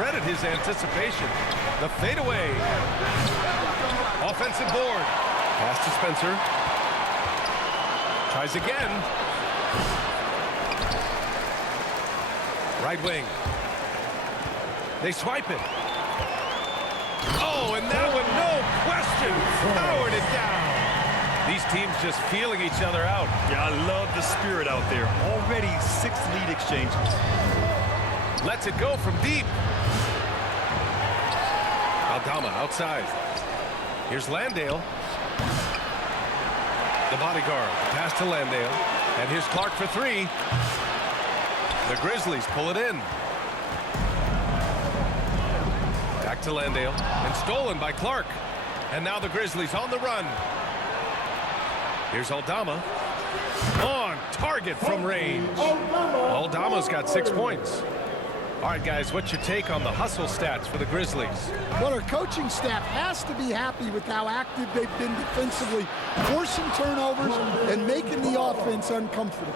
credit his anticipation. The fadeaway. Offensive board. Pass to Spencer. Tries again. Right wing. They swipe it. Oh, and that one, no question, powered it down. These teams just feeling each other out. Yeah, I love the spirit out there. Already 6 lead exchanges. Lets it go from deep. Aldama outside. Here's Landale. The bodyguard. Pass to Landale. And here's Clark for 3. The Grizzlies pull it in. Back to Landale. And stolen by Clark. And now the Grizzlies on the run. Here's Aldama. On target from range. Aldama's got 6 points. All right, guys, what's your take on the hustle stats for the Grizzlies? Well, our coaching staff has to be happy with how active they've been defensively, forcing turnovers and making the offense uncomfortable.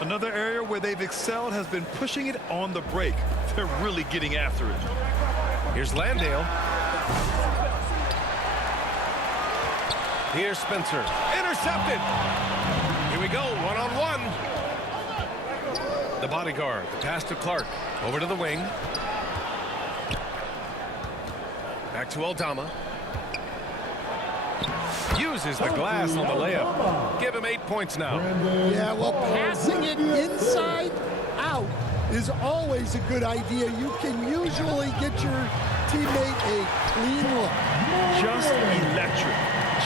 Another area where they've excelled has been pushing it on the break. They're really getting after it. Here's Landale. Here's Spencer. Intercepted. Here we go, one-on-one. The bodyguard. The pass to Clark. Over to the wing. Back to Aldama. Uses the glass on the layup. Give him 8 points now. Yeah, well, passing it inside out is always a good idea. You can usually get your teammate a clean look. Just electric.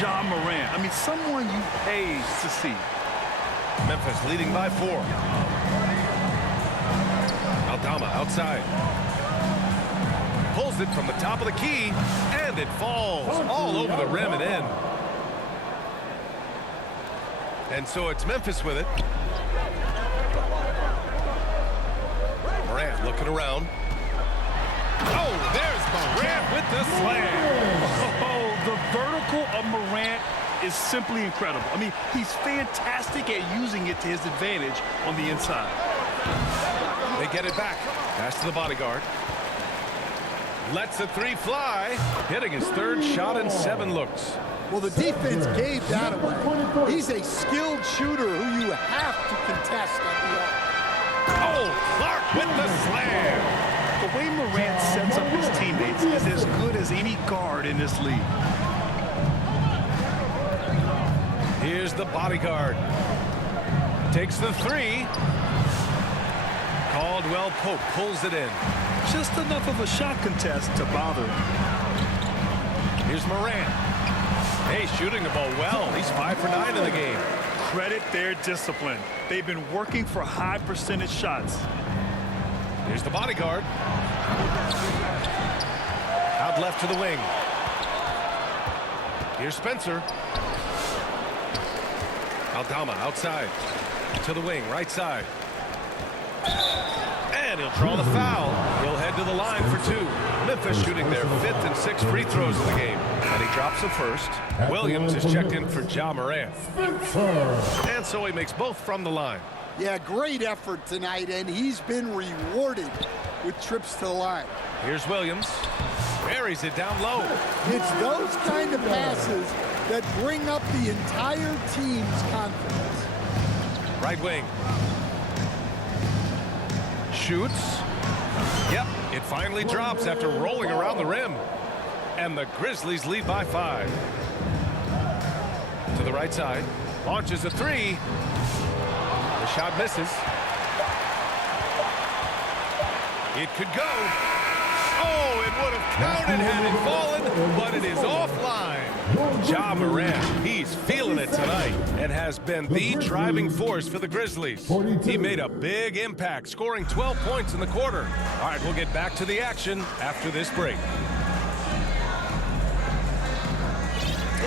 Ja Morant. I mean, someone you pay to see. Memphis leading by 4. Aldama outside. Pulls it from the top of the key, and it falls all over the rim and in. And so it's Memphis with it. Morant looking around. Oh, there's Morant with the slam. Oh, the vertical of Morant is simply incredible. I mean, he's fantastic at using it to his advantage on the inside. They get it back. Pass to the bodyguard. Lets the 3 fly. Hitting his 3rd shot in 7 looks. Well, the defense gave that away. He's a skilled shooter who you have to contest at the arc. Oh, Clark with the slam. The way Morant sets up his teammates is as good as any guard in this league. Here's the bodyguard. Takes the 3. Caldwell Pope pulls it in. Just enough of a shot contest to bother him. Here's Morant. Hey, shooting the ball well. He's 5 for 9 in the game. Credit their discipline. They've been working for high percentage shots. Here's the bodyguard. Out left to the wing. Here's Spencer. Aldama outside. To the wing, right side. And he'll draw the foul. He'll head to the line for 2. Memphis shooting their 5th and 6th free throws of the game. And he drops the first. Williams is checked in for Ja Morant. And so he makes both from the line. Yeah, great effort tonight, and he's been rewarded with trips to the line. Here's Williams. Buries it down low. It's those kind of passes that bring up the entire team's confidence. Right wing. Shoots. Yep, it finally drops after rolling around the rim. And the Grizzlies lead by 5. To the right side. Launches a 3. The shot misses. It could go. Oh, it would have counted had it fallen, but it is offline. Ja Morant, he's feeling it tonight and has been the driving force for the Grizzlies. He made a big impact, scoring 12 points in the quarter. All right, we'll get back to the action after this break.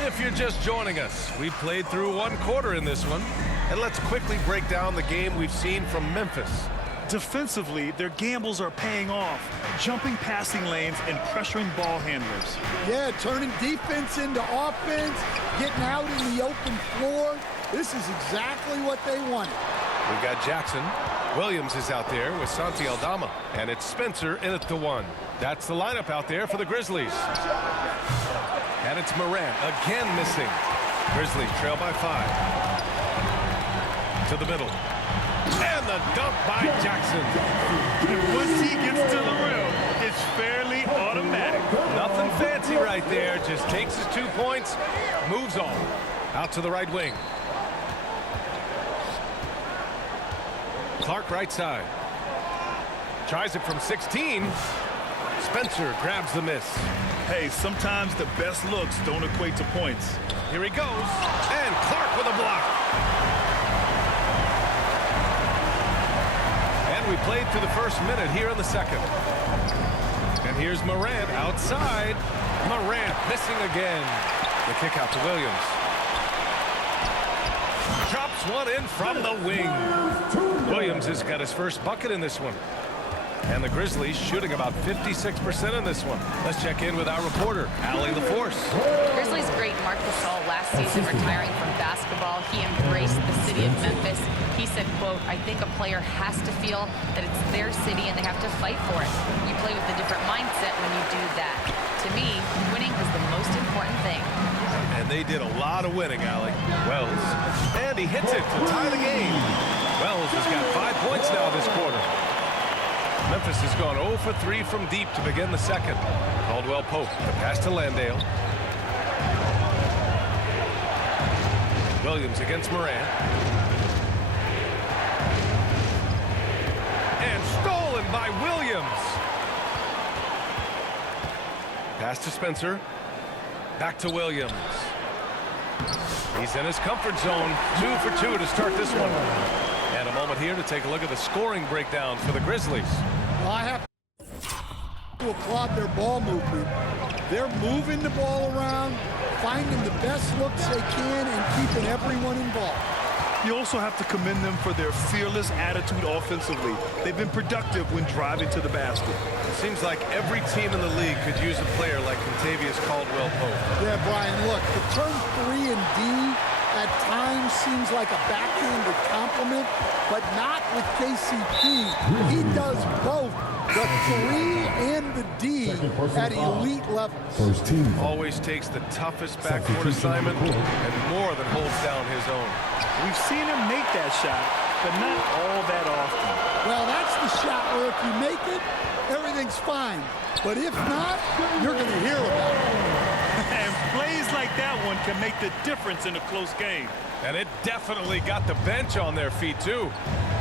If you're just joining us, we played through 1 quarter in this one. And let's quickly break down the game we've seen from Memphis. Defensively, their gambles are paying off, jumping passing lanes and pressuring ball handlers. Yeah, turning defense into offense, getting out in the open floor. This is exactly what they wanted. We've got Jackson. Williams is out there with Santi Aldama. And it's Spencer in at the 1. That's the lineup out there for the Grizzlies. And it's Morant again missing. Grizzlies trail by 5. To the middle. And the dunk by Jackson. Once he gets to the rim, it's fairly automatic. Nothing fancy right there. Just takes his 2 points, moves on. Out to the right wing. Clark right side. Tries it from 16. Spencer grabs the miss. Hey, sometimes the best looks don't equate to points. Here he goes. And Clark with a block. And we played through the first minute here in the second. And here's Morant outside. Morant missing again. The kick out to Williams. Drops one in from the wing. Williams has got his first bucket in this one. And the Grizzlies shooting about 56% in this one. Let's check in with our reporter, Allie LaForce. Grizzlies great Marc Gasol last season retiring from basketball. He embraced the city of Memphis. He said, quote, "I think a player has to feel that it's their city and they have to fight for it. You play with a different mindset when you do that. To me, winning is the most important thing." And they did a lot of winning, Allie. Wells. And he hits it to tie the game. Wells has got 5 points now this quarter. Memphis has gone 0 for 3 from deep to begin the second. Caldwell Pope, the pass to Landale. Williams against Morant. And stolen by Williams. Pass to Spencer. Back to Williams. He's in his comfort zone. 2 for 2 to start this one. And a moment here to take a look at the scoring breakdown for the Grizzlies. Well, I have to applaud their ball movement. They're moving the ball around, finding the best looks they can, and keeping everyone involved. You also have to commend them for their fearless attitude offensively. They've been productive when driving to the basket. It seems like every team in the league could use a player like Contavious Caldwell Pope. Yeah, Brian, look, the term 3 and D at times seems like a backhanded compliment, but not with KCP. He does both the 3 and the D at elite levels. First team. Always takes the toughest backcourt assignment and more than holds down his own. We've seen him make that shot, but not all that often. Well, that's the shot where if you make it, everything's fine. But if not, you're going to hear about it. And plays like that one can make the difference in a close game. And it definitely got the bench on their feet, too.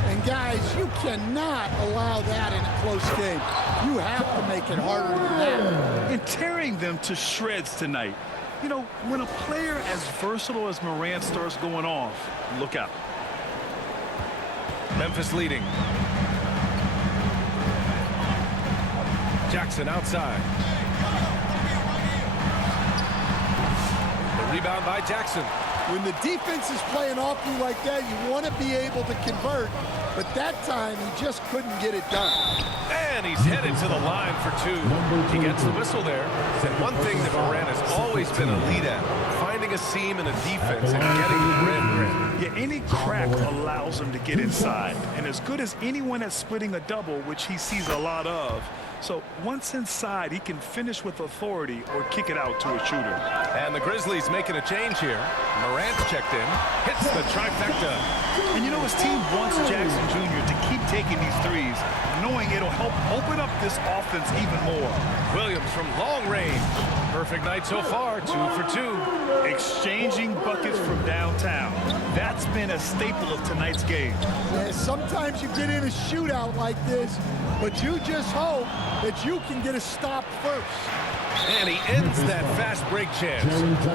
And, guys, you cannot allow that in a close game. You have to make it harder than that. And tearing them to shreds tonight. You know, when a player as versatile as Morant starts going off, look out. Memphis leading. Jackson outside. The rebound by Jackson. When the defense is playing off you like that, you want to be able to convert. But that time, he just couldn't get it done. And he's headed to the line for 2. He gets the whistle there. And one thing that Morant has always been elite at, finding a seam in a defense and getting the rim. Yeah, any crack allows him to get inside. And as good as anyone at splitting a double, which he sees a lot of. So once inside, he can finish with authority or kick it out to a shooter. And the Grizzlies making a change here. Morant's checked in. Hits the trifecta. And you know his team wants Jackson Jr. to keep taking these threes, knowing it'll help open up this offense even more. Williams from long range. Perfect night so far, 2 for 2. Exchanging buckets from downtown. That's been a staple of tonight's game. Yeah, sometimes you get in a shootout like this, but you just hope that you can get a stop first. And he ends that fast break chance.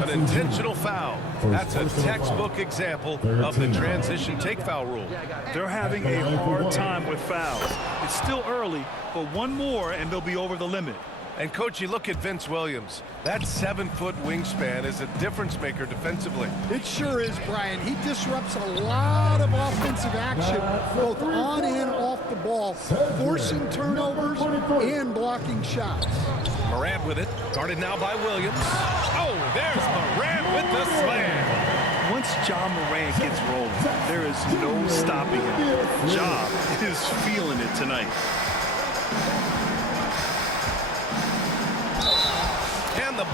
An intentional foul. That's a textbook example of the transition take foul rule. They're having a hard time with fouls. It's still early, but one more and they'll be over the limit. And, Coach, you look at Vince Williams. That 7-foot wingspan is a difference maker defensively. It sure is, Brian. He disrupts a lot of offensive action, both on and off the ball, forcing turnovers and blocking shots. Morant with it, guarded now by Williams. Oh, there's Morant with the slam. Once Ja Morant gets rolling, there is no stopping him. Ja is feeling it tonight.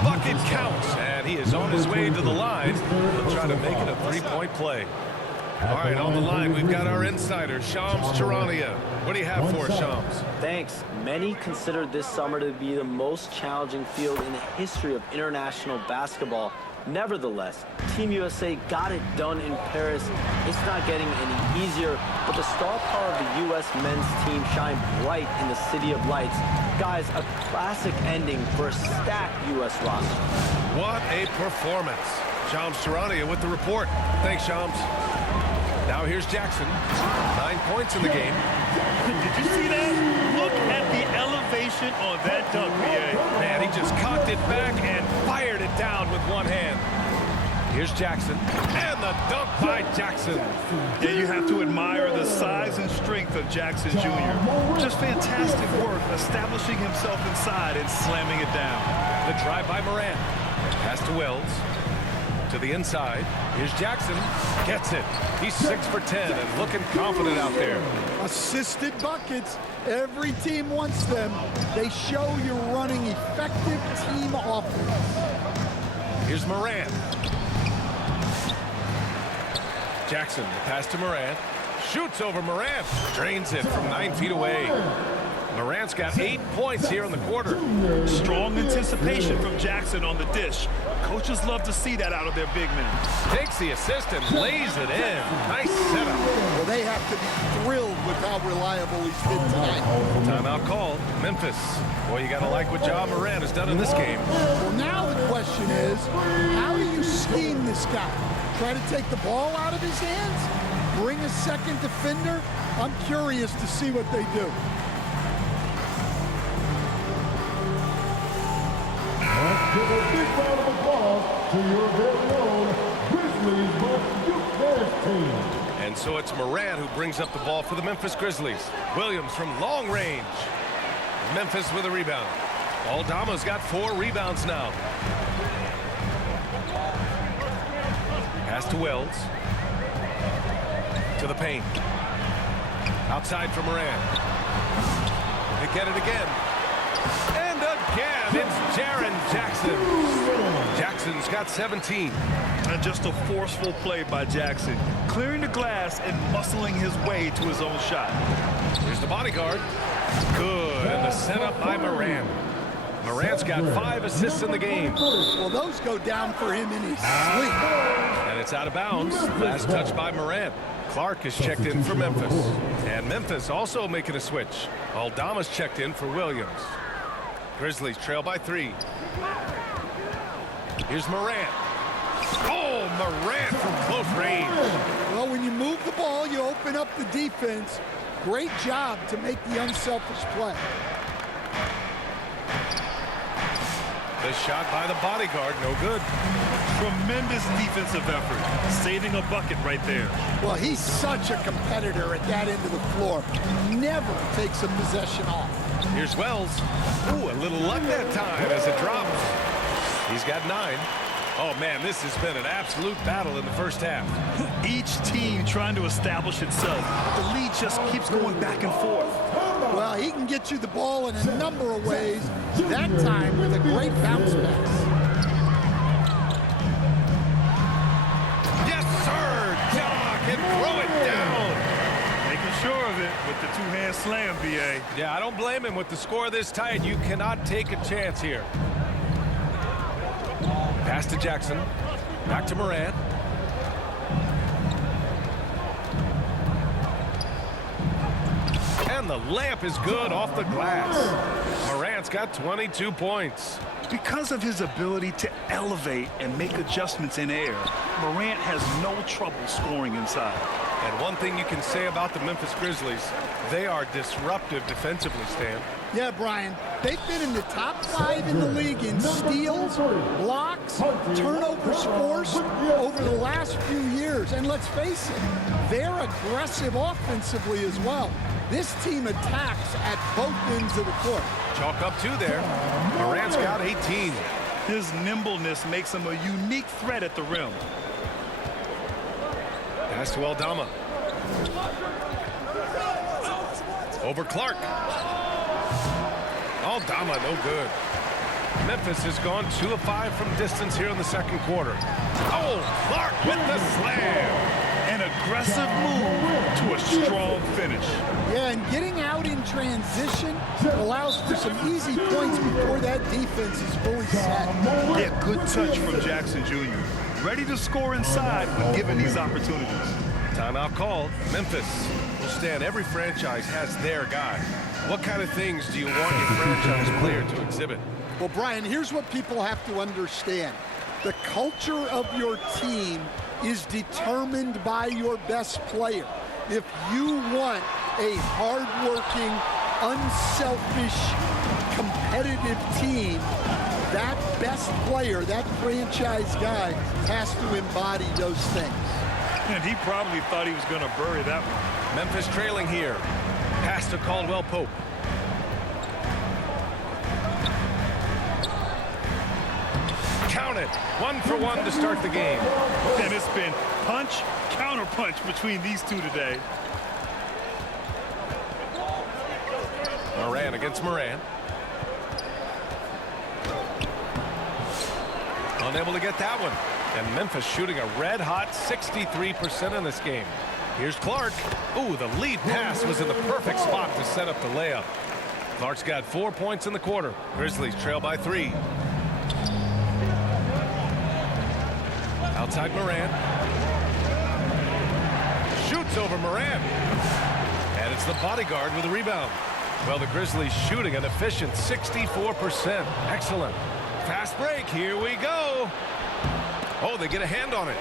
bucket counts, and he is on his way to the line. He'll try to make it a three-point play. All right, on the line, we've got our insider, Shams Charania. What do you have for us, Shams? Thanks. Many consider this summer to be the most challenging field in the history of international basketball. Nevertheless, Team USA got it done in Paris. It's not getting any easier, but the star power of the U.S. men's team shined bright in the City of Lights. Guys, a classic ending for a stacked U.S. roster. What a performance. Shams Charania with the report. Thanks, Shams. Now here's Jackson. 9 points in the game. Did you see that? Look at the elevation on that dunk, B.A. Man, he just cocked it back and fired it down with one hand. Here's Jackson. And the dunk by Jackson. Yeah, you have to admire the size and strength of Jackson Jr. Just fantastic work establishing himself inside and slamming it down. The drive by Morant. Pass to Wells. To the inside. Here's Jackson. Gets it. He's 6 for 10 and looking confident out there. Assisted buckets. Every team wants them. They show you're running effective team offense. Here's Morant. Jackson, the pass to Morant. Shoots over Morant. Drains it from 9 feet away. Morant's got 8 points here in the quarter. Strong anticipation from Jackson on the dish. Coaches love to see that out of their big men. Takes the assist and lays it in. Nice setup. Well, they have to be thrilled with how reliable he's been tonight. Timeout call. Memphis. Boy, you got to like what Ja Morant has done in this game. Well, now the question is, how do you scheme this guy? Try to take the ball out of his hands? Bring a second defender? I'm curious to see what they do. Give a big round of applause to your very own Grizlies Youth team. And so it's Morant who brings up the ball for the Memphis Grizzlies. Williams from long range. Memphis with a rebound. Aldama's got 4 rebounds now. Pass to Wells. To the paint. Outside for Morant. They get it again. And again, it's Jaren Jackson. Jackson's got 17. And just a forceful play by Jackson. Clearing the glass and muscling his way to his own shot. Here's the bodyguard. Good. And the setup by Morant. Morant's got 5 assists in the game. Well, those go down for him in his sleep. And it's out of bounds. Last touch by Morant. Clark is checked in for Memphis. And Memphis also making a switch. Aldama's checked in for Williams. Grizzlies trail by 3. Here's Morant. Oh, Morant from close range. Well, when you move the ball, you open up the defense. Great job to make the unselfish play. The shot by the bodyguard, no good. Tremendous defensive effort. Saving a bucket right there. Well, he's such a competitor at that end of the floor. Never takes a possession off. Here's Wells. Ooh, a little luck that time as it drops. He's got 9. Oh, man, this has been an absolute battle in the first half. Each team trying to establish itself. The lead just keeps going back and forth. Well, he can get you the ball in a number of ways, that time with a great bounce pass. Yes, sir! Ja can throw it down. Making sure of it with the two-hand slam, B.A. Yeah, I don't blame him with the score this tight. You cannot take a chance here. Pass to Jackson. Back to Morant. And the layup is good off the glass. Morant's got 22 points. Because of his ability to elevate and make adjustments in air, Morant has no trouble scoring inside. And one thing you can say about the Memphis Grizzlies, they are disruptive defensively, Stan. Yeah, Brian, they've been in the top 5 in the league in steals, blocks, turnovers forced over the last few years. And let's face it, they're aggressive offensively as well. This team attacks at both ends of the court. Chalk up 2 there. Morant's got 18. His nimbleness makes him a unique threat at the rim. Pass to Aldama. Over Clark. Aldama, no good. Memphis has gone 2 of 5 from distance here in the second quarter. Oh, Clark with the slam. An aggressive move to a strong finish. Yeah, and getting out in transition allows for some easy points before that defense is fully set. Yeah, good touch from Jackson Jr. Ready to score inside when given these opportunities. Timeout called. Memphis will stand. Every franchise has their guy. What kind of things do you want your franchise player to exhibit? Well, Brian, here's what people have to understand. The culture of your team is determined by your best player. If you want a hard-working, unselfish, competitive team, that best player, that franchise guy, has to embody those things. And he probably thought he was going to bury that one. Memphis trailing here. Pass to Caldwell Pope. Count it. 1 for 1 to start the game. And it's been punch, counter punch between these two today. Moran against Moran. Unable to get that one. And Memphis shooting a red-hot 63% in this game. Here's Clark. Ooh, the lead pass was in the perfect spot to set up the layup. Clark's got 4 points in the quarter. Grizzlies trail by 3. Outside Moran. Shoots over Moran. And it's the bodyguard with the rebound. Well, the Grizzlies shooting an efficient 64%. Excellent. Fast break. Here we go. Oh, they get a hand on it.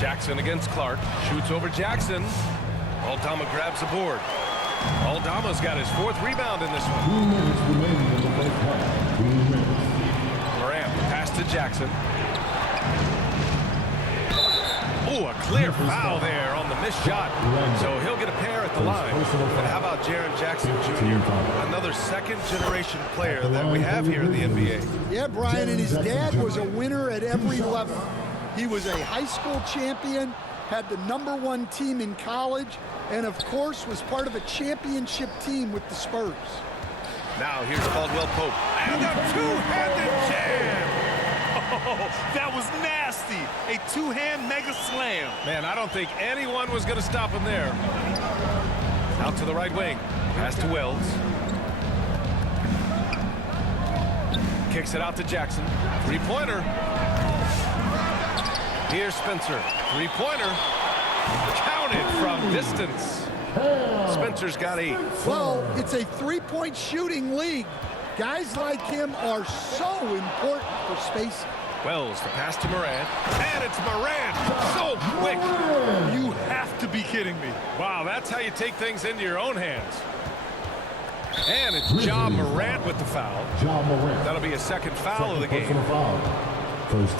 Jackson against Clark. Shoots over Jackson. Aldama grabs the board. Aldama's got his 4th rebound in this one. 2 minutes remaining in the first half. 2 minutes. Moran, pass to Jackson. Ooh, a clear foul there on the missed shot. So he'll get a pair at the line. And how about Jaren Jackson Jr., another second-generation player that we have here in the NBA. Yeah, Brian, and his dad was a winner at every level. He was a high school champion, had the #1 team in college, and of course was part of a championship team with the Spurs. Now here's Caldwell Pope. And a two-handed jam! Oh, that was nasty. A two-hand mega slam. Man, I don't think anyone was going to stop him there. Out to the right wing. Pass to Wells. Kicks it out to Jackson. Three-pointer. Here's Spencer. Three-pointer. Counted from distance. Spencer's got 8. Well, it's a three-point shooting league. Guys like him are so important for spacing. Wells, the pass to Moran. And it's Moran. So quick. You have to be kidding me. Wow, that's how you take things into your own hands. And it's Ja Morant with the foul. That'll be a second foul of the game.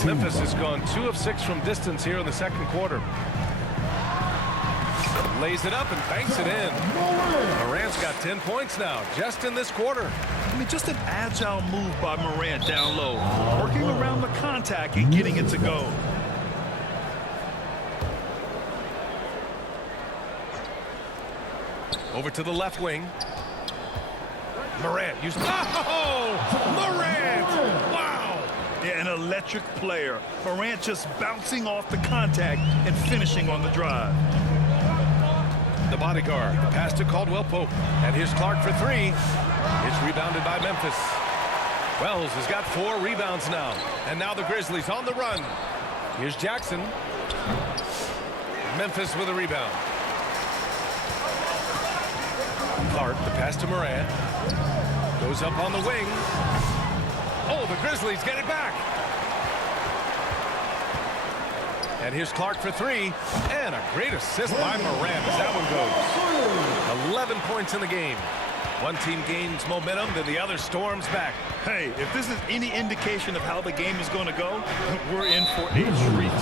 Memphis has gone 2 of 6 from distance here in the second quarter. Lays it up and banks it in. Morant's got 10 points now, just in this quarter. I mean, just an agile move by Morant down low, working around the contact and getting it to go. Over to the left wing. Morant used. Oh! Morant! Wow! Yeah, an electric player. Morant just bouncing off the contact and finishing on the drive. The bodyguard, the pass to Caldwell Pope. And here's Clark for 3. It's rebounded by Memphis. Wells has got 4 rebounds now. And now the Grizzlies on the run. Here's Jackson. Memphis with a rebound. Clark, the pass to Moran. Goes up on the wing. Oh, the Grizzlies get it back. And here's Clark for 3. And a great assist by Moran as that one goes. 11 points in the game. One team gains momentum, then the other storms back. Hey, if this is any indication of how the game is going to go, we're in for a treat.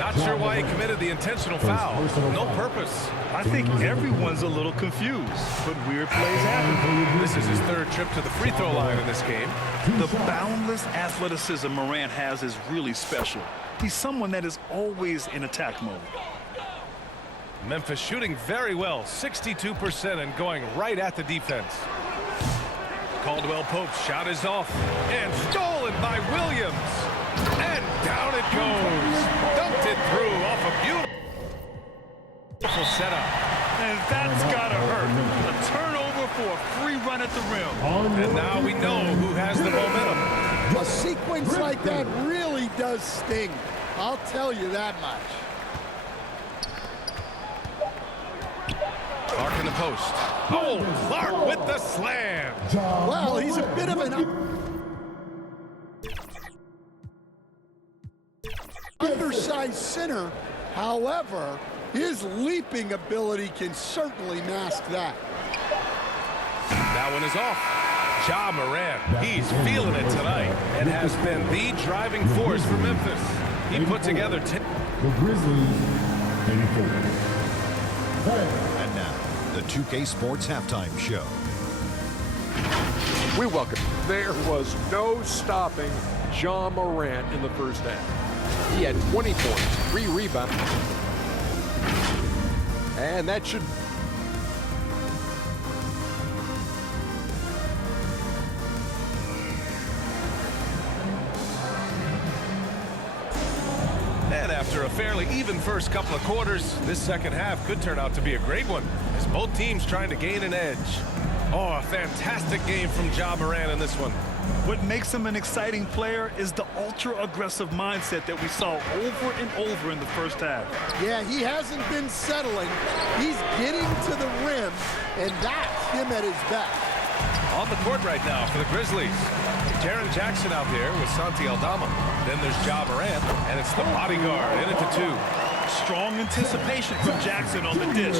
Not sure why he committed the intentional foul. No purpose. I think everyone's a little confused, but weird plays happen. This is his 3rd trip to the free throw line in this game. The boundless athleticism Morant has is really special. He's someone that is always in attack mode. Memphis shooting very well, 62% and going right at the defense. Caldwell Pope's shot is off and stolen by Williams. And down it goes. Dunked it through off a beautiful setup. And that's got to hurt. A turnover for a free run at the rim. And now we know who has the momentum. A sequence like that really does sting. I'll tell you that much. Clark in the post. Oh, Clark with the slam. Well, he's a bit of an undersized center. However, his leaping ability can certainly mask that. That one is off. Ja Morant, he's feeling it tonight and has been the driving force for Memphis. He put together 10. The Grizzlies, 84. And now, the 2K Sports Halftime Show. We welcome. There was no stopping Ja Morant in the first half. He had 20 points, 3 rebounds. And that should... And after a fairly even first couple of quarters, this second half could turn out to be a great one as both teams trying to gain an edge. Oh, a fantastic game from Ja Morant in this one. What makes him an exciting player is the ultra-aggressive mindset that we saw over and over in the first half. Yeah, he hasn't been settling. He's getting to the rim, and that's him at his best. On the court right now for the Grizzlies. Jaren Jackson out there with Santi Aldama. Then there's Ja Morant, and it's the bodyguard in it to 2. Strong anticipation from Jackson on the dish.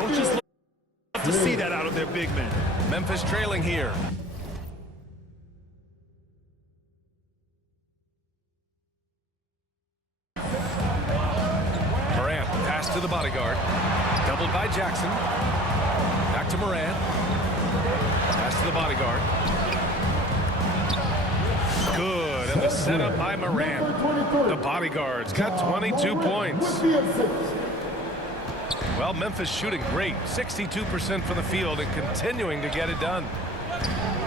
Coaches love to see that out of their big men. Memphis trailing here. Morant, pass to the bodyguard. Doubled by Jackson. Back to Morant. Pass to the bodyguard. Good, and the setup by Morant. The bodyguard's got 22 points. Well, Memphis shooting great. 62% from the field and continuing to get it done.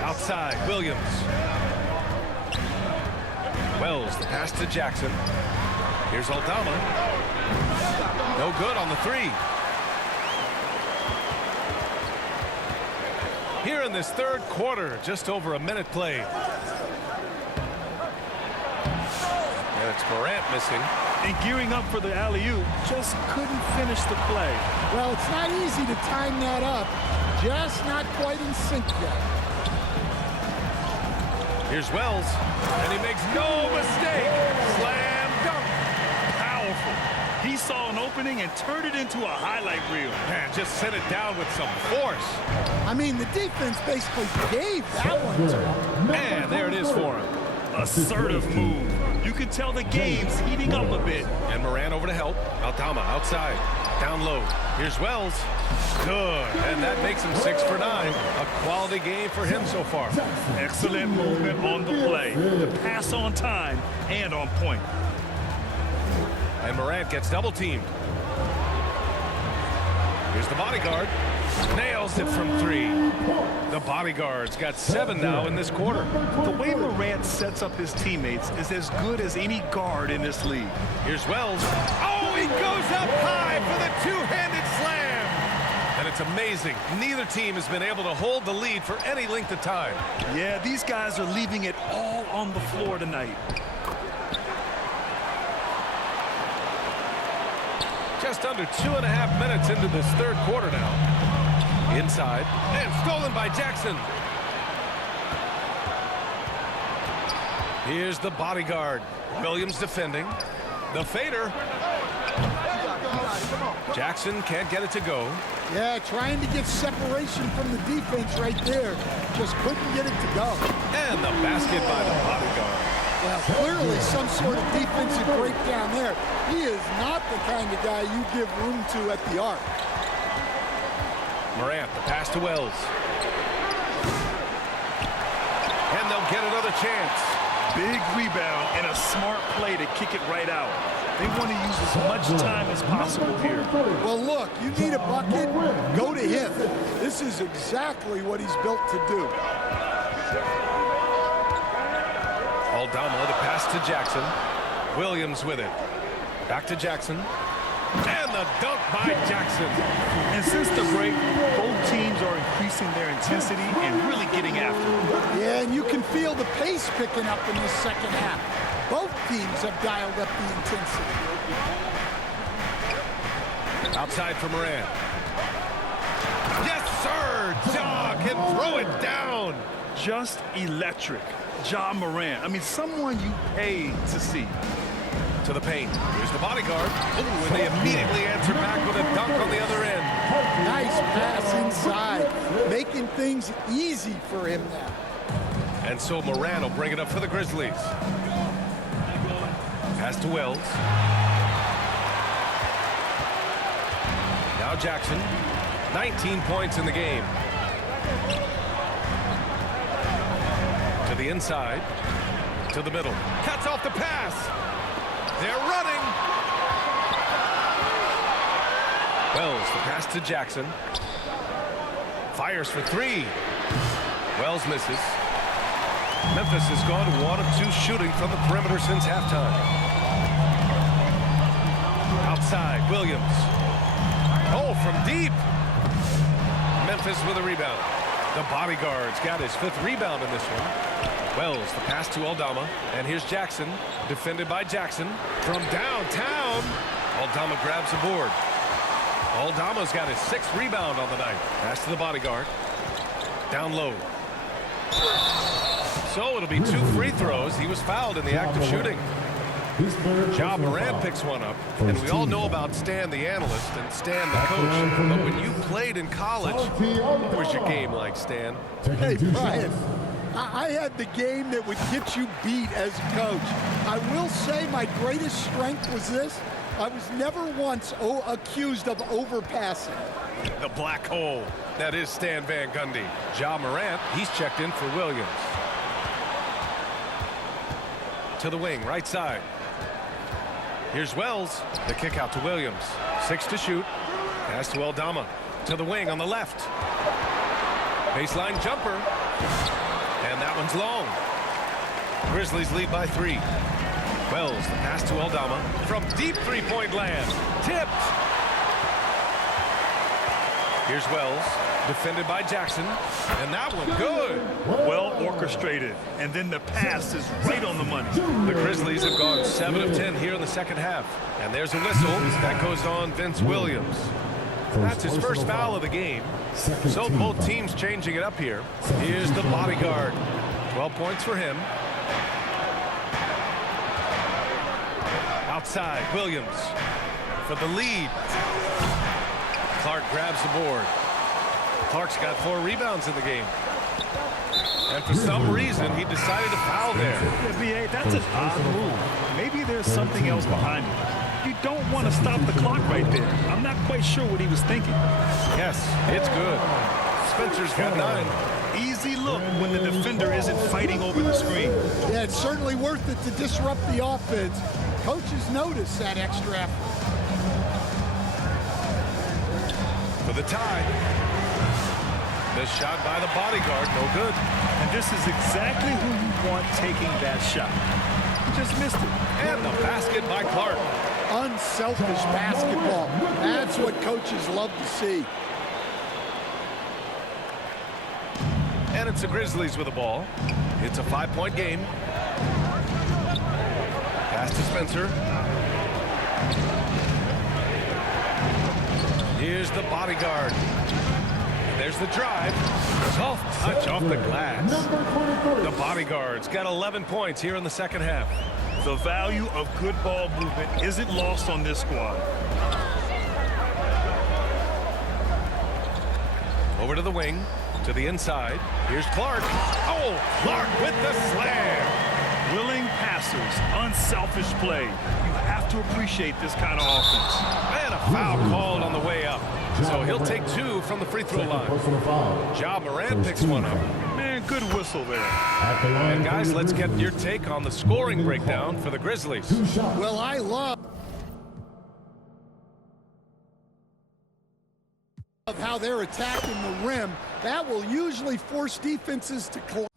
Outside, Williams. Wells, the pass to Jackson. Here's Aldama. No good on the 3. Here in this third quarter, just over a minute played. And it's Morant missing. And gearing up for the alley-oop, just couldn't finish the play. Well, it's not easy to time that up. Just not quite in sync yet. Here's Wells, and he makes no mistake. Slam dunk. Powerful. He saw an opening and turned it into a highlight reel. Man, just sent it down with some force. I mean, the defense basically gave that one to him. Man, there it is for him. Assertive move. You can tell the game's heating up a bit. And Morant over to help. Aldama outside. Down low. Here's Wells. Good. And that makes him 6 for 9. A quality game for him so far. Excellent movement on the play. The pass on time and on point. And Morant gets double teamed. Here's the bodyguard. Nails it from 3. The bodyguard's got 7 now in this quarter. The way Morant sets up his teammates is as good as any guard in this league. Here's Wells. Oh, he goes up high for the two-handed slam. And it's amazing. Neither team has been able to hold the lead for any length of time. Yeah, these guys are leaving it all on the floor tonight. Just under 2.5 minutes into this third quarter now. Inside, and stolen by Jackson. Here's the bodyguard. Williams defending. The fader. Jackson can't get it to go. Yeah, trying to get separation from the defense right there. Just couldn't get it to go. And the basket by the bodyguard. Well, clearly some sort of defensive breakdown there. He is not the kind of guy you give room to at the arc. Morant, the pass to Wells. And they'll get another chance. Big rebound and a smart play to kick it right out. They want to use as much time as possible here. Well, look, you need a bucket, go to him. This is exactly what he's built to do. Aldama, the pass to Jackson. Williams with it. Back to Jackson. And the dunk by Jackson. And since the break, both teams are increasing their intensity and really getting after it. Yeah, and you can feel the pace picking up in this second half. Both teams have dialed up the intensity. Outside for Moran. Yes, sir! Ja can throw it down. Just electric. Ja Morant. I mean, someone you pay to see. To the paint. Here's the bodyguard. Oh, and they immediately answer back with a dunk on the other end. Nice pass inside, making things easy for him now. And so Moran will bring it up for the Grizzlies. Pass to Wells. Now Jackson. 19 points in the game. To the inside. To the middle. Cuts off the pass. They're running. Wells, the pass to Jackson. Fires for three. Wells misses. Memphis has gone 1 of 2 shooting from the perimeter since halftime. Outside, Williams. Oh, from deep. Memphis with a rebound. The bodyguard's got his 5th rebound in this one. Wells, the pass to Aldama. And here's Jackson, defended by Jackson. From downtown, Aldama grabs the board. Aldama's got his 6th rebound on the night. Pass to the bodyguard. Down low. So it'll be 2 free throws. He was fouled in the act of shooting. Ja Morant picks one up. And we all know about Stan the analyst and Stan the coach. But when you played in college, what was your game like, Stan? Hey, Brian, I had the game that would get you beat as a coach. I will say my greatest strength was this. I was never once accused of overpassing. The black hole. That is Stan Van Gundy. Ja Morant, he's checked in for Williams. To the wing, right side. Here's Wells. The kick out to Williams. 6 to shoot. Pass to Aldama. To the wing on the left. Baseline jumper. And that one's long. Grizzlies lead by 3. Wells, the pass to Aldama. From deep three-point land. Tipped. Here's Wells. Defended by Jackson. And that one good. Well orchestrated. And then the pass is right on the money. The Grizzlies have gone 7 of 10 here in the second half. And there's a whistle. That goes on Vince Williams. That's his first foul of the game. So both teams changing it up here. Here's the bodyguard. 12 points for him. Outside, Williams for the lead. Clark grabs the board. Clark's got 4 rebounds in the game. And for some reason, he decided to foul there. Yeah, B.A., that's an odd move. Maybe there's something else behind it. You don't want to stop the clock right there. I'm not quite sure what he was thinking. Yes, it's good. Spencer's got 9. Easy look when the defender isn't fighting over the screen. Yeah, it's certainly worth it to disrupt the offense. Coaches notice that extra effort. For the tie. This shot by the bodyguard, no good. And this is exactly who you want taking that shot. He just missed it. And the basket by Clark. Unselfish basketball. That's what coaches love to see. And it's the Grizzlies with the ball. It's a 5-point game. Pass to Spencer. Here's the bodyguard. There's the drive. Soft touch off the glass. The bodyguard's got 11 points here in the second half. The value of good ball movement isn't lost on this squad. Over to the wing, to the inside. Here's Clark. Oh, Clark with the slam. Willing passers, unselfish play. You have to appreciate this kind of offense. And a foul called on the way up. So he'll take 2 from the free throw line. Ja Morant picks one up. Man, good whistle there. And guys, let's get your take on the scoring breakdown for the Grizzlies. Well, I love how they're attacking the rim. That will usually force defenses to collapse.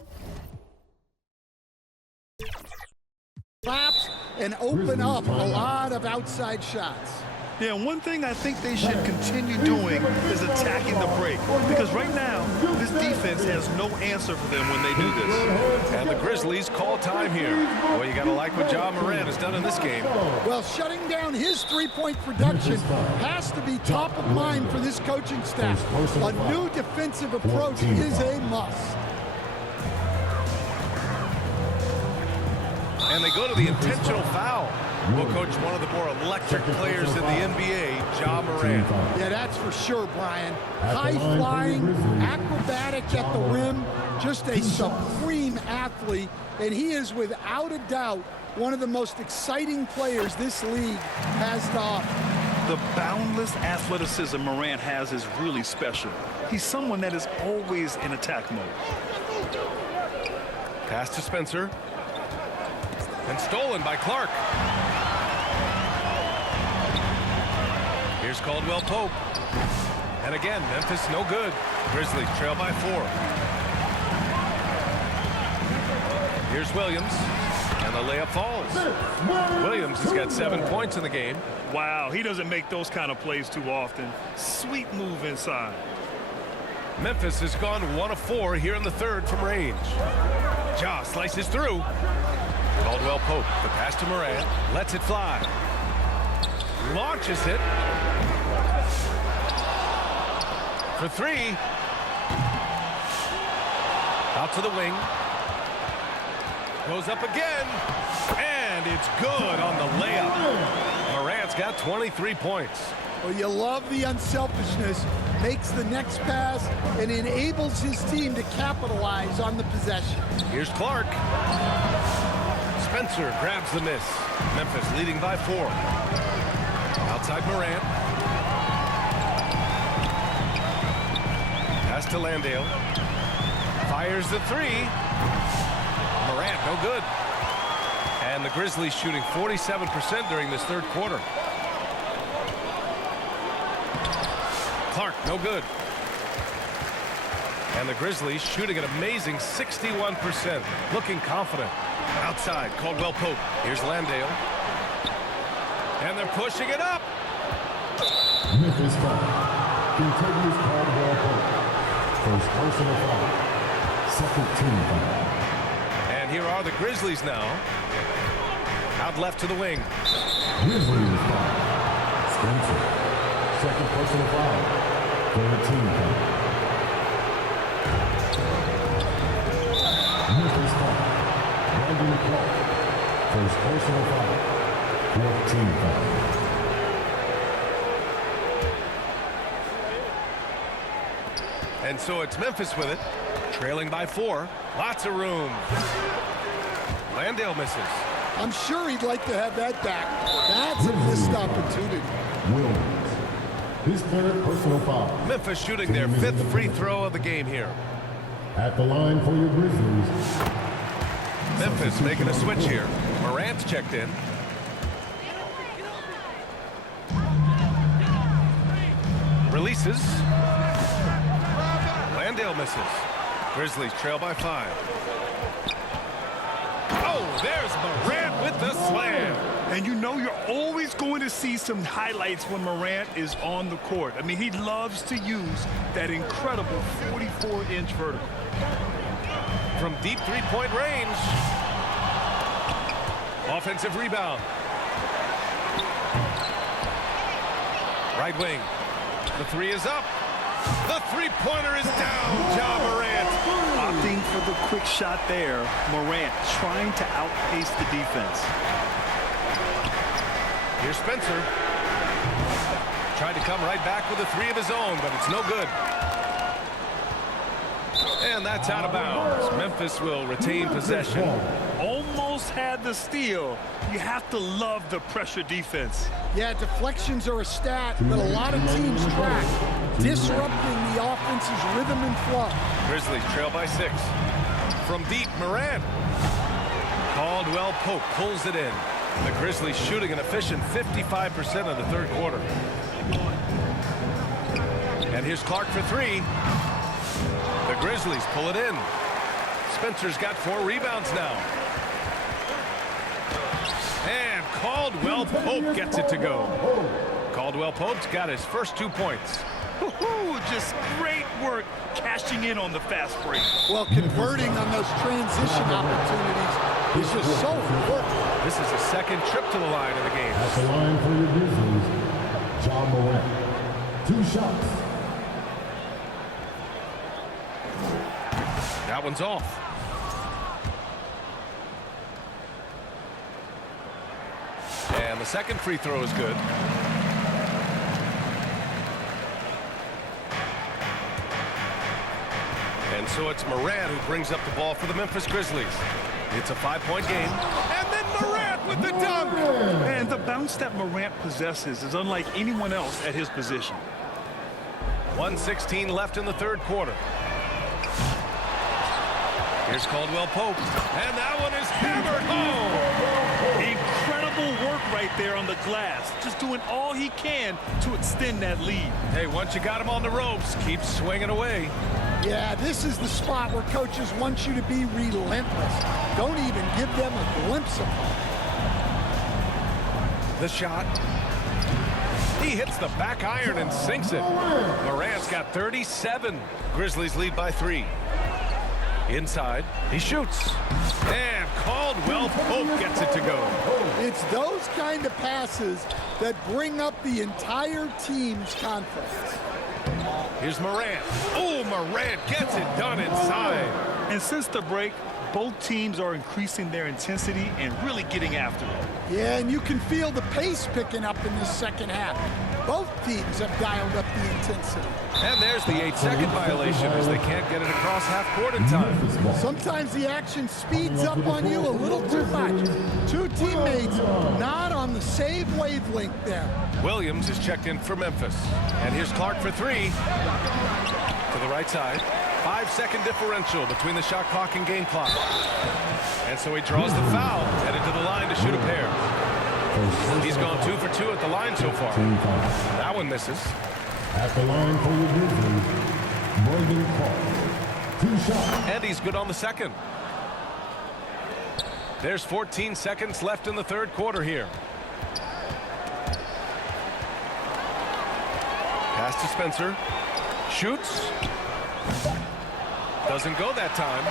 and open up a lot of outside shots. Yeah, one thing I think they should continue doing is attacking the break. Because right now, this defense has no answer for them when they do this. And the Grizzlies call time here. Well, you got to like what Ja Morant has done in this game. Well, shutting down his three-point production has to be top of mind for this coaching staff. A new defensive approach is a must. And they go to the intentional foul. We'll coach one of the more electric players in the NBA, Ja Morant. Yeah, that's for sure, Brian. High-flying, acrobatic at the rim, just a supreme athlete, and he is without a doubt one of the most exciting players this league has to offer. The boundless athleticism Morant has is really special. He's someone that is always in attack mode. Pass to Spencer. And stolen by Clark. Here's Caldwell Pope. And again, Memphis no good. Grizzlies trail by 4. Here's Williams. And the layup falls. Williams has got 7 points in the game. Wow, he doesn't make those kind of plays too often. Sweet move inside. Memphis has gone 1 of 4 here in the third from range. Ja slices through. Caldwell Pope, the pass to Morant, lets it fly. Launches it. For 3. Out to the wing. Goes up again. And it's good on the layup. Morant's got 23 points. Well, you love the unselfishness. Makes the next pass and enables his team to capitalize on the possession. Here's Clark. Spencer grabs the miss. Memphis leading by 4. Outside Morant. Pass to Landale. Fires the 3. Morant no good. And the Grizzlies shooting 47% during this third quarter. Clark no good. And the Grizzlies shooting an amazing 61%. Looking confident. Outside, Caldwell Pope. Here's Landale. And they're pushing it up. Memphis foul. Continues Caldwell Pope. First personal foul. Second team foul. And here are the Grizzlies now. Out left to the wing. Grizzlies foul. Spencer. Second personal foul. Third team foul. Memphis foul. Clark. First personal foul. Fourth team foul. And so it's Memphis with it. Trailing by 4. Lots of room. Landale misses. I'm sure he'd like to have that back. That's a missed opportunity. Williams. His third personal foul. Memphis shooting their 5th free throw of the game here. At the line for your Grizzlies. Memphis making a switch here. Morant's checked in. Releases. Landale misses. Grizzlies trail by 5. Oh, there's Morant with the slam. And you know you're always going to see some highlights when Morant is on the court. I mean, he loves to use that incredible 44-inch vertical. From deep three-point range. Offensive rebound. Right wing. The 3 is up. The three-pointer is down. Ja Morant. Opting for the quick shot there. Morant trying to outpace the defense. Here's Spencer. Tried to come right back with a 3 of his own, but it's no good. And that's out of bounds. Memphis will retain possession. Almost had the steal. You have to love the pressure defense. Yeah, deflections are a stat that a lot of teams track, disrupting the offense's rhythm and flow. Grizzlies trail by 6. From deep, Morant. Caldwell Pope pulls it in. The Grizzlies shooting an efficient 55% of the third quarter. And here's Clark for 3. The Grizzlies pull it in. Spencer's got 4 rebounds now. And Caldwell Pope gets it to go. Caldwell Pope's got his first 2 points. Just great work cashing in on the fast break. Well, converting on those transition opportunities is just so important. This is the second trip to the line of the game. At the line for your Grizlies, John Morant. 2 shots. That one's off. And the second free throw is good. And so it's Morant who brings up the ball for the Memphis Grizzlies. It's a 5-point game. And then Morant with the dunk. And the bounce that Morant possesses is unlike anyone else at his position. 1:16 left in the third quarter. Here's Caldwell Pope. And that one is hammered home. Incredible work right there on the glass. Just doing all he can to extend that lead. Hey, once you got him on the ropes, keep swinging away. Yeah, this is the spot where coaches want you to be relentless. Don't even give them a glimpse of it. The shot. He hits the back iron and sinks it. Morant's got 37. Grizzlies lead by 3. Inside, he shoots. And Caldwell Pope gets it to go. It's those kind of passes that bring up the entire team's confidence. Here's Morant. Oh, Morant gets it done inside. And since the break, both teams are increasing their intensity and really getting after it. Yeah, and you can feel the pace picking up in this second half. Both teams have dialed up the intensity. And there's the 8-second violation as they can't get it across half court in time. Sometimes the action speeds up on you a little too much. Two teammates not on the same wavelength there. Williams is checked in for Memphis. And here's Clark for 3. To the right side. 5-second differential between the shot clock and game clock. And so he draws the foul, headed to the line to shoot a pair. He's gone 2 for 2 at the line so far. That one misses. At the line for your Grizlies, Brandon Clark. 2 shots. And he's good on the second. There's 14 seconds left in the third quarter here. Pass to Spencer. Shoots. Doesn't go that time.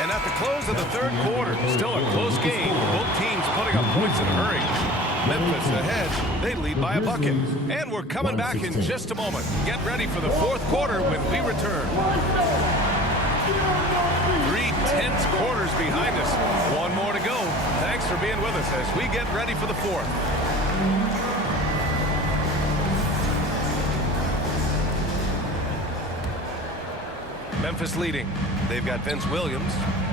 And at the close of the third quarter, still a close game. Both teams putting up points in a hurry. Memphis ahead. They lead by a bucket. And we're coming back in just a moment. Get ready for the fourth quarter when we return. 3 tense quarters behind us. One more to go. Thanks for being with us as we get ready for the fourth. Memphis leading. They've got Vince Williams,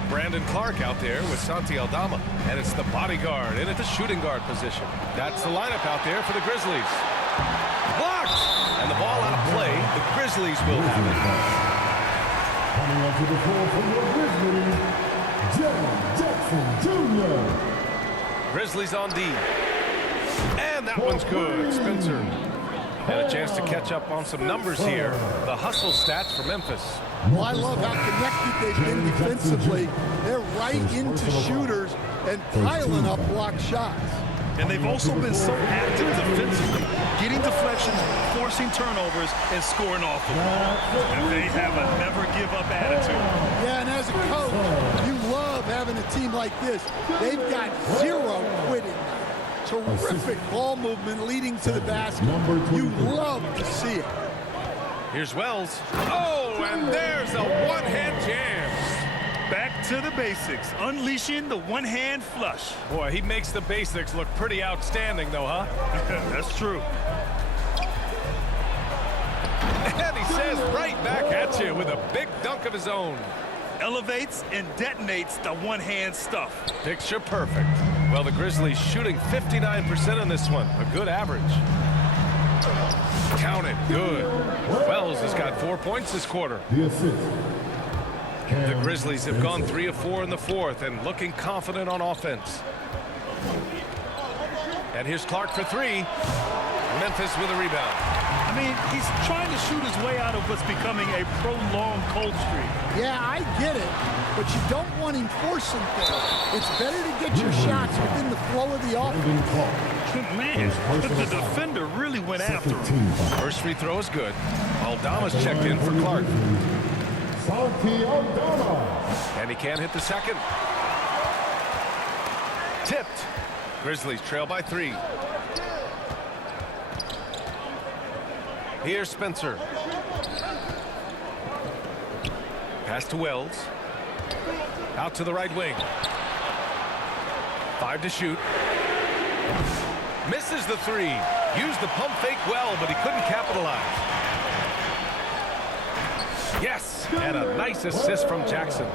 Brandon Clark out there with Santi Aldama. And it's the bodyguard in at the shooting guard position. That's the lineup out there for the Grizzlies. Blocked! And the ball out of play. The Grizzlies will have it. Coming onto the floor for your Grizzlies, Jackson Jr. Grizzlies on D. And that one's good. Spencer. And a chance to catch up on some numbers here. The hustle stats for Memphis. Well, I love how connected they've been defensively. They're right into shooters and piling up block shots. And they've also been so active defensively, getting deflections, forcing turnovers, and scoring off the ball. And they have a never-give-up attitude. Yeah, and as a coach, you love having a team like this. They've got zero quitting. Terrific ball movement leading to the basket. You love to see it. Here's Wells. Oh, and there's a one-hand jam. Back to the basics, unleashing the one-hand flush. Boy, he makes the basics look pretty outstanding, though, huh? That's true. And he says right back at you with a big dunk of his own. Elevates and detonates the one-hand stuff. Picture perfect. Well, the Grizzlies shooting 59% in this one. A good average. Count it. Good. Wells has got 4 points this quarter. The assist. The Grizzlies have gone 3 of 4 in the fourth and looking confident on offense. And here's Clark for 3. Memphis with a rebound. I mean, he's trying to shoot his way out of what's becoming a prolonged cold streak. Yeah, I get it, but you don't want him forcing things. It's better to get your shots within the flow of the offense. Man, the defender really went after him. First free throw is good. Aldama's checked in for Clark. And he can't hit the second. Tipped. Grizzlies trail by 3. Here's Spencer. Pass to Wells. Out to the right wing. 5 to shoot. Misses the 3. Used the pump fake well, but he couldn't capitalize. Yes, and a nice assist from Jackson.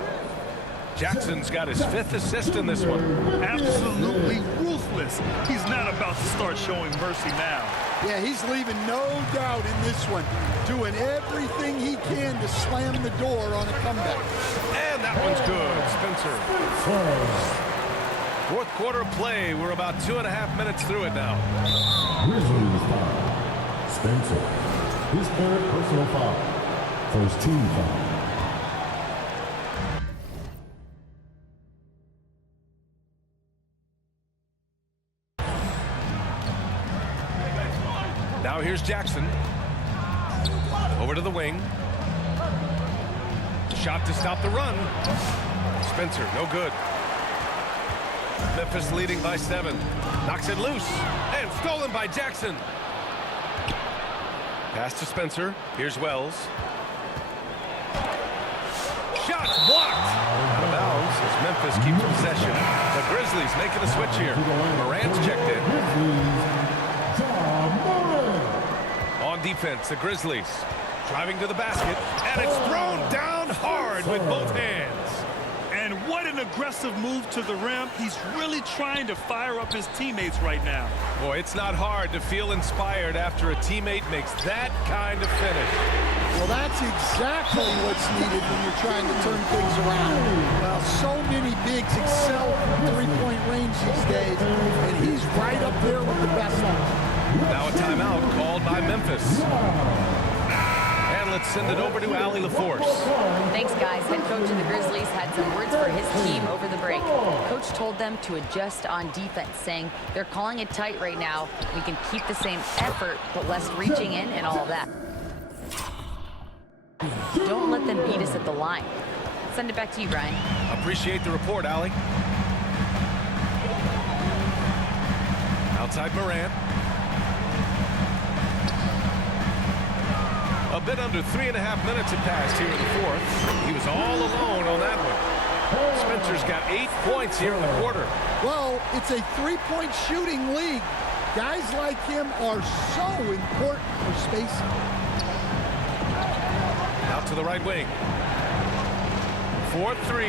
Jackson's got his 5th assist in this one. Absolutely ruthless. He's not about to start showing mercy now. Yeah, he's leaving no doubt in this one. Doing everything he can to slam the door on a comeback. And that one's good, Spencer. 4th quarter of play. We're about 2.5 minutes through it now. Grizzlies foul. Spencer. His 3rd personal foul. First team foul. Now here's Jackson. Over to the wing. Shot to stop the run. Spencer, no good. Memphis leading by 7. Knocks it loose. And stolen by Jackson. Pass to Spencer. Here's Wells. Shots blocked. Out of bounds as Memphis keeps possession. The Grizzlies making a switch here. Morant's checked in. On defense, the Grizzlies driving to the basket, and it's thrown down hard with both hands. And what an aggressive move to the rim. He's really trying to fire up his teammates right now. Boy, it's not hard to feel inspired after a teammate makes that kind of finish. Well, that's exactly what's needed when you're trying to turn things around. Well, so many bigs excel from three-point range these days, and he's right up there with the best of them. Now a timeout called by Memphis. And let's send it over to Allie LaForce. Thanks, guys. Head coach of the Grizzlies had some words for his team over the break. Coach told them to adjust on defense, saying they're calling it tight right now. We can keep the same effort, but less reaching in and all of that. Don't let them beat us at the line. Send it back to you, Brian. Appreciate the report, Allie. Outside Morant. A bit under 3.5 minutes had passed here in the 4th. He was all alone on that one. Spencer's got 8 points here in the quarter. Well, it's a three-point shooting league. Guys like him are so important for spacing. Out to the right wing. 4-3.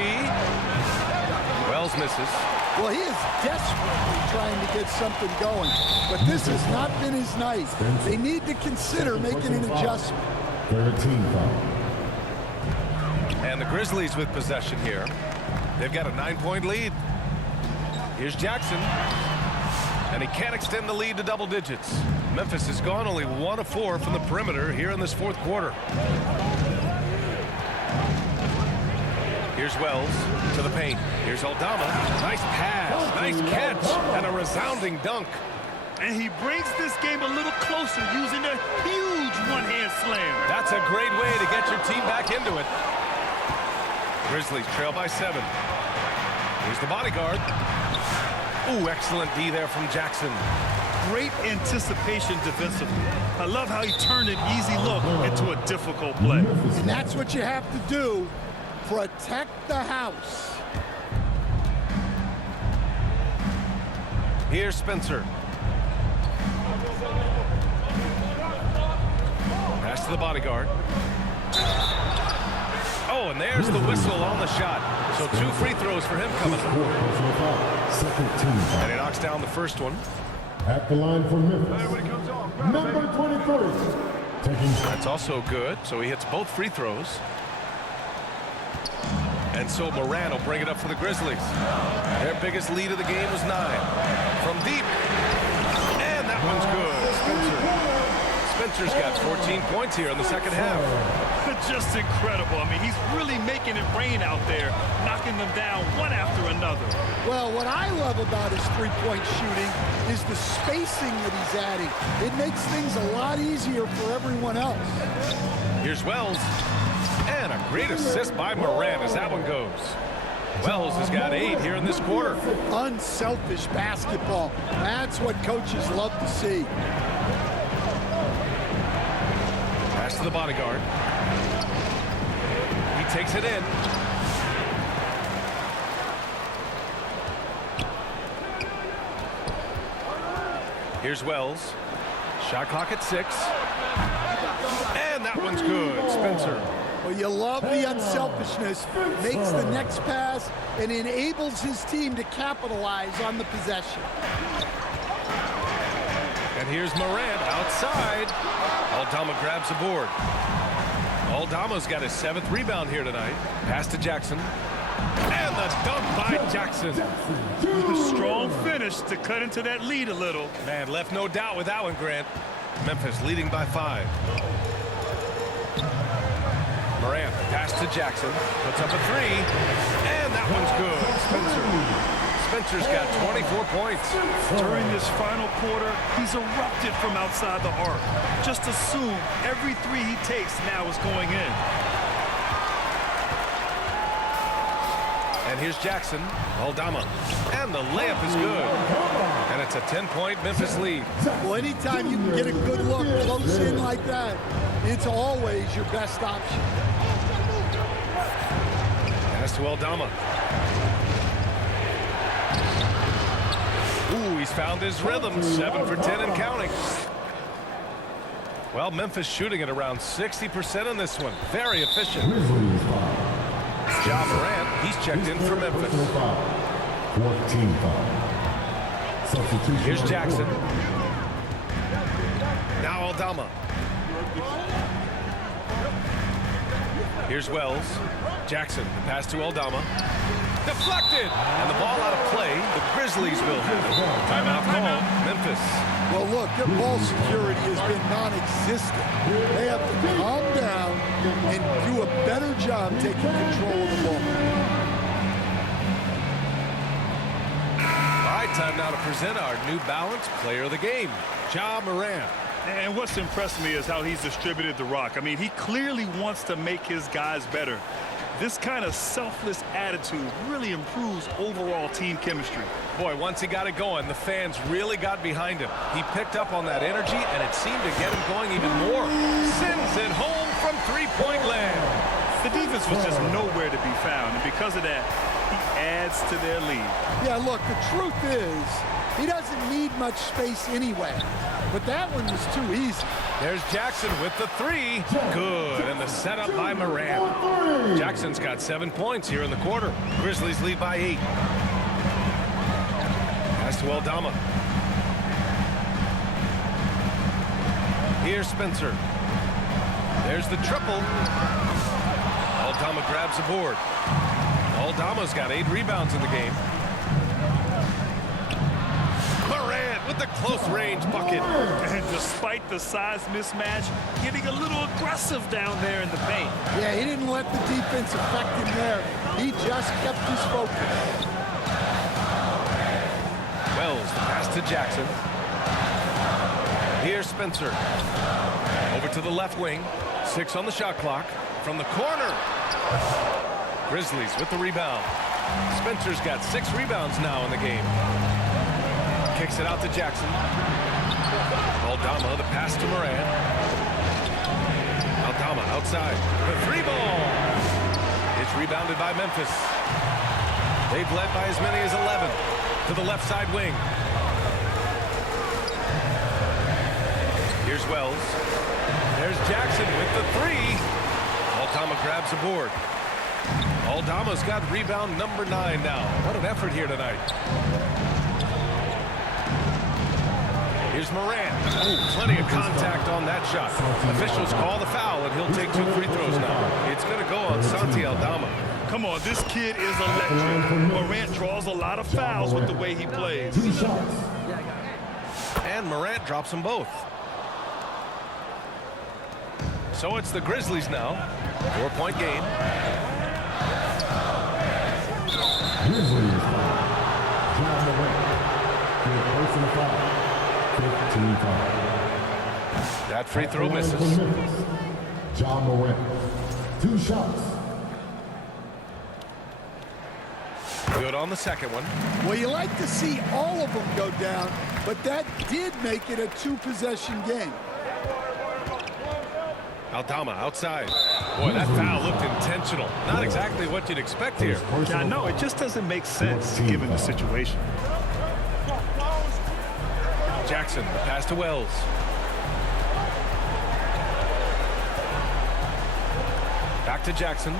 Wells misses. Well, he is desperately trying to get something going, but this has not been his night. They need to consider making an adjustment. 13 foul. And the Grizzlies with possession here. They've got a 9-point lead. Here's Jackson. And he can't extend the lead to double digits. Memphis has gone only 1 of 4 from the perimeter here in this 4th quarter. Here's Wells to the paint. Here's Aldama. Nice pass, nice catch, and a resounding dunk. And he brings this game a little closer using a huge one-hand slam. That's a great way to get your team back into it. Grizzlies trail by 7. Here's the bodyguard. Ooh, excellent D there from Jackson. Great anticipation defensively. I love how he turned an easy look into a difficult play. And that's what you have to do. Protect the house. Here's Spencer. Pass to the bodyguard. Oh, and there's the whistle on the shot. So 2 free throws for him coming up. And he knocks down the first one. At the line for Memphis. Number 23. That's also good. So he hits both free throws. And so Morant will bring it up for the Grizzlies. Their biggest lead of the game was 9. From deep. And that one's good. Spencer's got 14 points here in the second half. Just incredible. I mean, he's really making it rain out there, knocking them down one after another. Well, what I love about his three-point shooting is the spacing that he's adding. It makes things a lot easier for everyone else. Here's Wells. And a great assist by Moran as that one goes. Wells has got 8 here in this quarter. Unselfish basketball. That's what coaches love to see. Pass to the bodyguard. He takes it in. Here's Wells. Shot clock at 6. And that one's good. Spencer. Well, you love the unselfishness. Makes the next pass and enables his team to capitalize on the possession. And here's Morant outside. Aldama grabs the board. Aldama's got his 7th rebound here tonight. Pass to Jackson. And the dunk by Jackson. A strong finish to cut into that lead a little. Man, left no doubt with that one, Grant. Memphis leading by 5. Morant, pass to Jackson. Puts up a 3. And that one's good. Spencer's got 24 points. During this final quarter, he's erupted from outside the arc. Just assume every 3 he takes now is going in. And here's Jackson. Aldama. And the layup is good. And it's a 10-point Memphis lead. Well, anytime you can get a good look close in like that, it's always your best option. Pass to Aldama. Ooh, he's found his rhythm. 7 for 10 and counting. Well, Memphis shooting at around 60% in this one. Very efficient. Ja Morant, he's checked in for Memphis. 14 foul. Here's Jackson. Now Aldama. Here's Wells. Jackson, the pass to Aldama. Deflected! And the ball out of play. The Grizzlies will have it. Timeout call. Memphis. Well, look, their ball security has been non-existent. They have to calm down and do a better job taking control of the ball. All right, time now to present our New Balance Player of the Game, Ja Morant. And what's impressed me is how he's distributed the rock. I mean, he clearly wants to make his guys better. This kind of selfless attitude really improves overall team chemistry. Boy, once he got it going, the fans really got behind him. He picked up on that energy, and it seemed to get him going even more. Sends it home from three-point land. The defense was just nowhere to be found, and because of that, he adds to their lead. Yeah, look, the truth is, he doesn't need much space anyway. But that one was too easy. There's Jackson with the 3. Good, and the setup by Morant. Jackson's got 7 points here in the quarter. Grizzlies lead by 8. Pass to Aldama. Here's Spencer. There's the triple. Aldama grabs the board. Aldama's got 8 rebounds in the game. With the close-range bucket. And despite the size mismatch, getting a little aggressive down there in the paint. Yeah, he didn't let the defense affect him there. He just kept his focus. Wells, the pass to Jackson. Here's Spencer. Over to the left wing. 6 on the shot clock. From the corner. Grizzlies with the rebound. Spencer's got 6 rebounds now in the game. Kicks it out to Jackson. Aldama, the pass to Moran. Aldama outside. The 3 ball. It's rebounded by Memphis. They've led by as many as 11. To the left side wing. Here's Wells. There's Jackson with the 3. Aldama grabs the board. Aldama's got rebound number 9 now. What an effort here tonight. Here's Morant. Ooh, plenty of contact on that shot. Officials call the foul, and he'll take 2 free throws now. It's going to go on Santi Aldama. Come on, this kid is electric. Morant draws a lot of fouls with the way he plays. And Morant drops them both. So it's the Grizzlies now. 4-point game. Grizzlies. John Morant. To the personal foul. 15-5. That free throw misses. John Morant. 2 shots. Good on the second one. Well, you like to see all of them go down, but that did make it a 2-possession game. Aldama outside. Boy, that foul looked intentional. Not exactly what you'd expect here. Yeah, no, it just doesn't make sense given the situation. Jackson, the pass to Wells. Back to Jackson.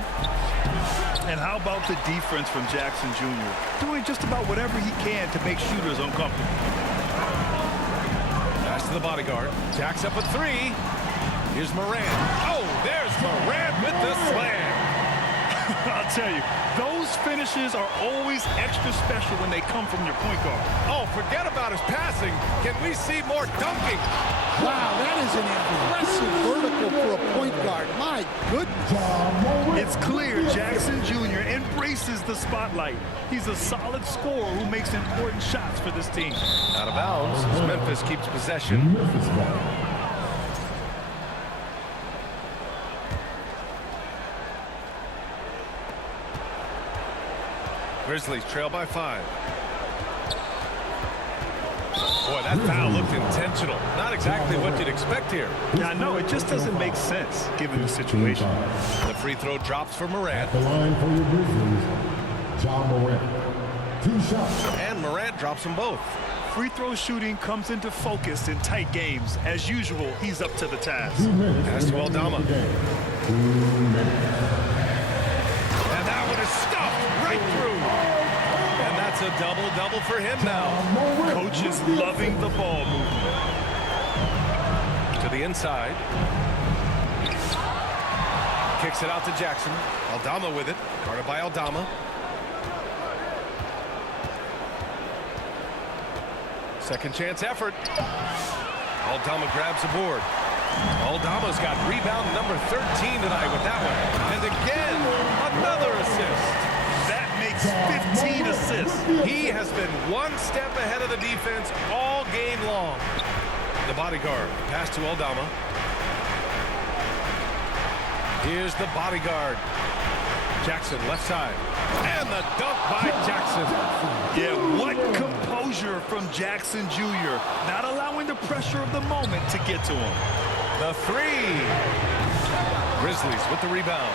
And how about the defense from Jackson Jr.? Doing just about whatever he can to make shooters uncomfortable. Pass to the bodyguard. Jack's up at 3. Here's Morant. Oh, there's Morant with the slam. I'll tell you, those finishes are always extra special when they come from your point guard. Oh, forget about his passing. Can we see more dunking? Wow, that is an impressive vertical for a point guard. My goodness. It's clear Jackson Jr. embraces the spotlight. He's a solid scorer who makes important shots for this team. Out of bounds as Memphis keeps possession. Grizzlies trail by 5. Boy, that foul looked intentional. Not exactly what you'd expect here. Yeah, no, it just doesn't make sense given the situation. The free throw drops for Morant. The line for your Grizzlies. John Morant. 2 shots. And Morant drops them both. Free throw shooting comes into focus in tight games. As usual, he's up to the task. 2 minutes. Pass to Aldama. 2 minutes. And that one is stuffed right through. And that's a double-double for him now. Coach is loving the ball movement. To the inside. Kicks it out to Jackson. Aldama with it. Guarded by Aldama. Second chance effort. Aldama grabs the board. Aldama's got rebound number 13 tonight with that one. And again, another assist. That makes 15 assists. He has been one step ahead of the defense all game long. The bodyguard. Pass to Aldama. Here's the bodyguard. Jackson left side. And the dunk by Jackson. Yeah, what composure from Jackson Jr. Not allowing the pressure of the moment to get to him. The 3. Grizzlies with the rebound.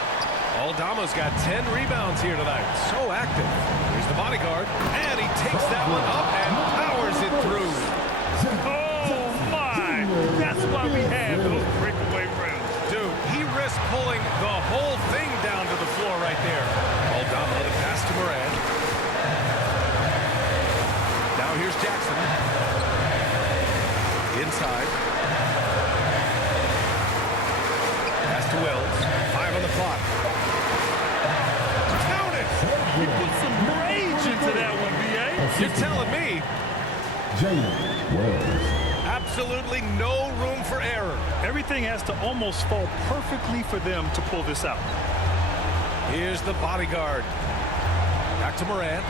Aldama's got 10 rebounds here tonight. So active. Here's the bodyguard. And he takes that one up and powers it through. Oh, my. That's why we have those breakaway rims. Dude, he risked pulling the whole thing down to the floor right there. Aldama the pass to Morant. Now here's Jackson. Inside. Pass to Wells. 5 on the clock. Count it! He put some rage into that one, B.A. You're telling me. Jalen Wells. Absolutely no room for error. Everything has to almost fall perfectly for them to pull this out. Here's the bodyguard. Back to Morant.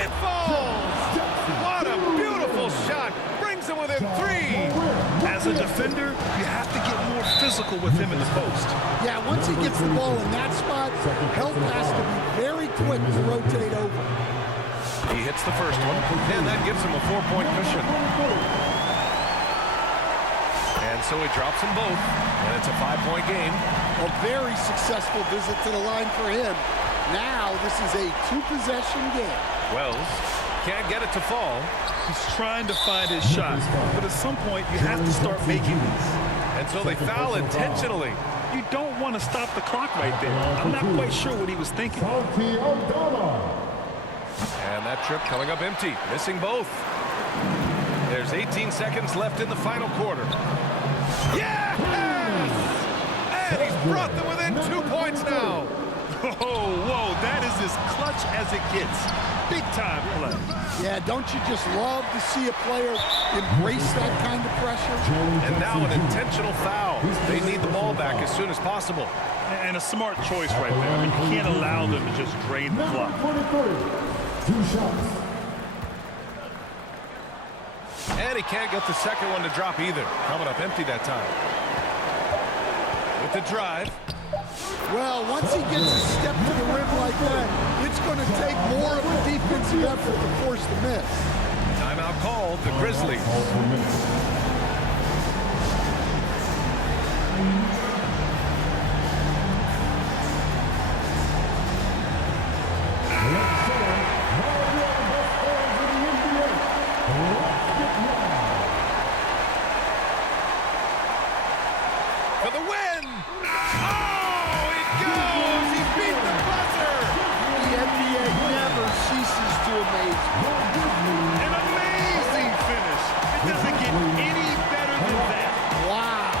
It falls! What a beautiful shot! Brings him within 3. As a defender, you have to get more physical with him in the post. Yeah, once he gets the ball in that spot, help has to be very quick to rotate over. He hits the first one, and that gives him a 4-point cushion. And so he drops them both, and it's a 5-point game. A very successful visit to the line for him. Now this is a 2-possession game. Wells can't get it to fall. He's trying to find his shot, but at some point you have to start making these. And so they foul intentionally. You don't want to stop the clock right there. I'm not quite sure what he was thinking. And that trip coming up empty, missing both. There's 18 seconds left in the final quarter. Yes! And he's brought them within 2 points now. Oh, whoa, that is as clutch as it gets. Big time play. Yeah, don't you just love to see a player embrace that kind of pressure? And now an intentional foul. They need the ball back as soon as possible. And a smart choice right there. I mean, you can't allow them to just drain the clock. 23, 2 shots. And he can't get the second one to drop either. Coming up empty that time. With the drive. Well, once he gets a step to the rim like that, it's going to take more of a defensive effort to force the miss. Timeout called, the Grizzlies. For the win! Oh, it goes! He beat the buzzer! The NBA never ceases to amaze me. An amazing finish. It doesn't get any better than that. Wow.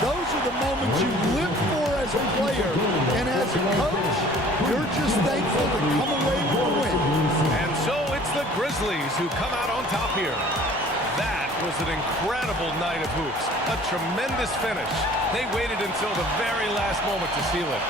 Those are the moments you live for as a player. And as a coach, you're just thankful to come away with a win. And so it's the Grizzlies who come out on top here. That was an incredible night of hoops. A tremendous finish. They waited until the very last moment to seal it.